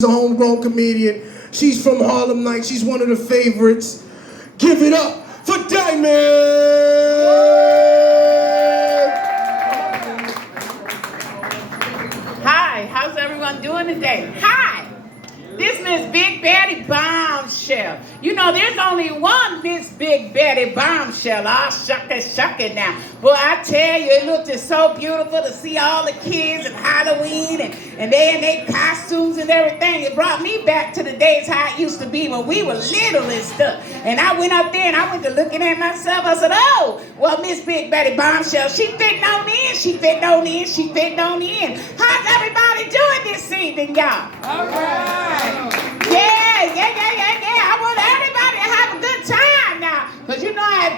a homegrown comedian. She's from Harlem Night. She's one of the favorites. Give it up for Diamond! Hi, how's everyone doing today? Hi, this Miss Big Betty Bombshell. You know, there's only one Miss Big Betty Bombshell. I'll shuck it now. Boy, I tell you, it looked just so beautiful to see all the kids at Halloween and they in their costumes and everything. It brought me back to the days how it used to be when we were little and stuff. And I went up there and I went to looking at myself. I said, oh, well, Miss Big Betty Bombshell, she fitting on in, she fitting on in, she fitting on in. How's everybody doing this evening, y'all? All right. Yeah. I want everybody to have a good time now. Because you know I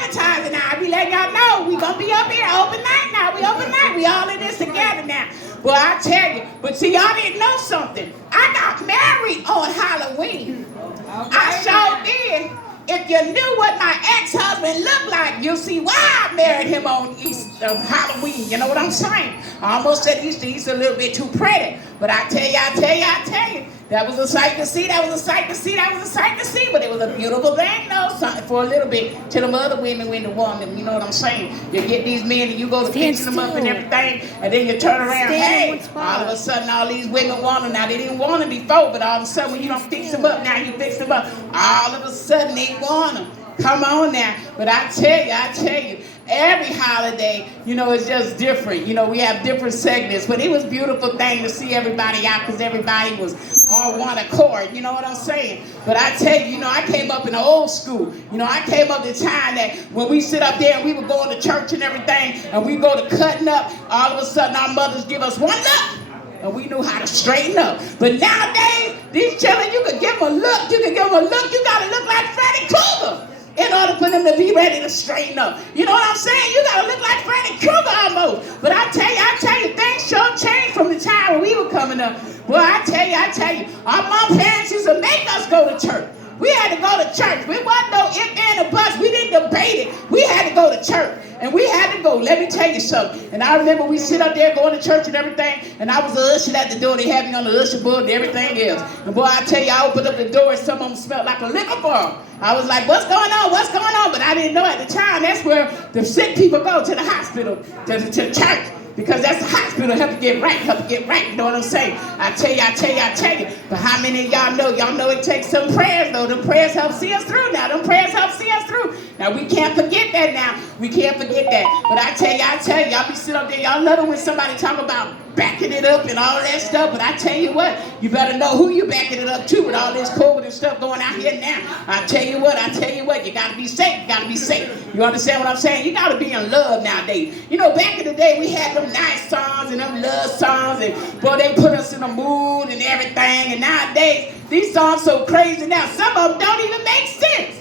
advertising now. I be letting y'all know we going to be up here open night now. We open night. We all in this together now. Well, I tell you. But see, y'all didn't know something. I got married on Halloween. Okay. I sure did. If you knew what my ex-husband looked like, you'll see why I married him on Halloween. You know what I'm saying? I almost said Easter a little bit too pretty. But I tell you, that was a sight to see, that was a sight to see. But it was a beautiful thing, though, for a little bit. To them other women when they want them, you know what I'm saying? You get these men and you go to fixing them up and everything, and then you turn around, hey, all of a sudden all these women want them. Now, they didn't want them before, but all of a sudden when you don't fix them up, now you fix them up. All of a sudden they want them. Come on now. But I tell you, every holiday, you know, it's just different. You know, we have different segments. But it was a beautiful thing to see everybody out because everybody was on one accord. You know what I'm saying? But I tell you, you know, I came up in the old school. You know, I came up the time that when we sit up there and we would go to church and everything, and we go to cutting up, all of a sudden our mothers give us one look. And we knew how to straighten up. But nowadays, these children, you could give them a look. You got to look like Freddy Krueger in order for them to be ready to straighten up. You know what I'm saying? You got to look like Freddy Krueger almost. But I tell you, things sure changed from the time when we were coming up. Well, I tell you, our mom parents used to make us go to church. We had to go to church. We wasn't no if, and, or buts. We didn't debate it. We had to go to church. And we had to go. Let me tell you something. And I remember we sit up there going to church and everything. And I was ushered at the door. They had me on the usher board and everything else. And boy, I tell you, I opened up the door and some of them smelled like a liquor bar. I was like, what's going on? What's going on? But I didn't know at the time that's where the sick people go to the hospital, to the church. Because that's the hospital, help you get right, you know what I'm saying? I tell you. But how many of y'all know? Y'all know it takes some prayers, though. Them prayers help see us through now. Now, we can't forget that now. We can't forget that. But I tell you, y'all be sitting up there, y'all love it when somebody talk about backing it up and all that stuff. But I tell you what, you better know who you backing it up to with all this COVID and stuff going out here now. I tell you what, you got to be safe. You understand what I'm saying? You got to be in love nowadays. You know, back in the day, we had them nice songs and them love songs, and boy, they put us in a mood and everything. And nowadays, these songs so crazy now. Some of them don't even make sense.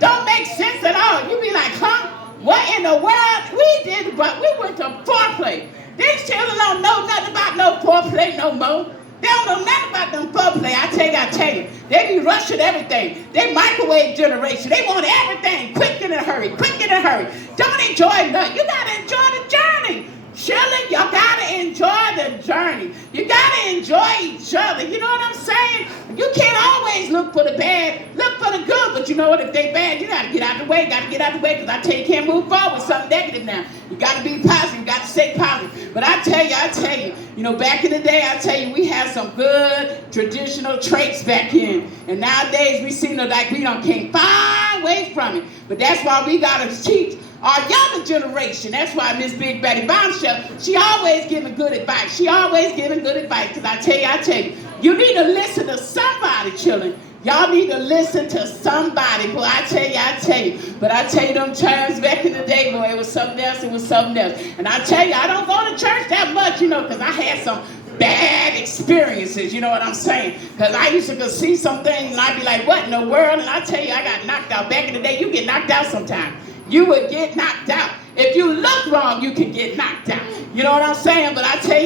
Don't make sense at all. You be like, huh? What in the world? We did, but we went to foreplay. These children don't know nothing about no foreplay no more. They don't know nothing about them foreplay. I tell you. They be rushing everything. They microwave generation. They want everything quick and in a hurry. Don't enjoy nothing. You got to enjoy the journey. Children, you got to enjoy the journey. You got to enjoy each other. You know what I'm saying? You can't always look for the bad. Look for the good. But you know what? If they bad, you got to get out the way. Because I tell you, you can't move forward with something negative now. You got to be positive. You got to stay positive. But I tell you, you know, back in the day, I tell you, we had some good traditional traits back in. And nowadays, we seem like we can't far away from it. But that's why we got to teach our younger generation. That's why Miss Big Betty Bombshell, she always giving good advice. Because I tell you, you need to listen to somebody, children. Y'all need to listen to somebody. Boy, I tell you. But I tell you, them times back in the day, boy, it was something else. And I tell you, I don't go to church that much, you know, because I had some bad experiences, you know what I'm saying? Because I used to go see some things and I'd be like, what in the world? And I tell you, I got knocked out. Back in the day, you get knocked out sometimes. You would get knocked out. If you look wrong, you can get knocked out. You know what I'm saying? But I tell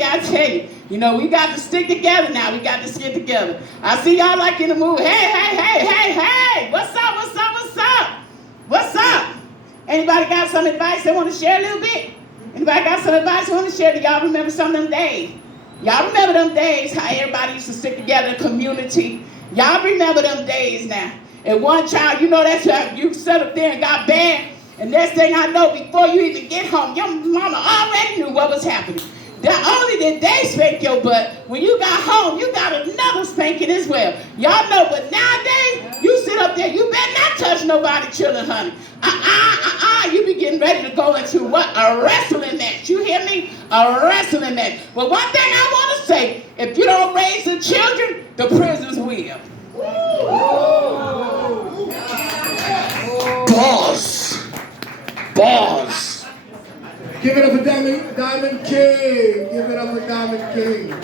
you, you know, we got to stick together now. We got to stick together. I see y'all like in the mood. Hey. What's up? Anybody got some advice they want to share a little bit? Anybody got some advice they want to share? Do y'all remember some of them days? Y'all remember them days, how everybody used to stick together in the community? Y'all remember them days now. And one child, you know, that's how you set up there and got bad. And next thing I know, before you even get home, your mama already knew what was happening. Not only did they spank your butt, when you got home, you got another spanking as well. Y'all know, but nowadays, you sit up there, you better not touch nobody's children, honey. You be getting ready to go into what? A wrestling match. You hear me? A wrestling match. But one thing I want to say, if you don't raise the children, the prisons will. Boss. Boss. Give it up for Diamond King. Give it up for Diamond King.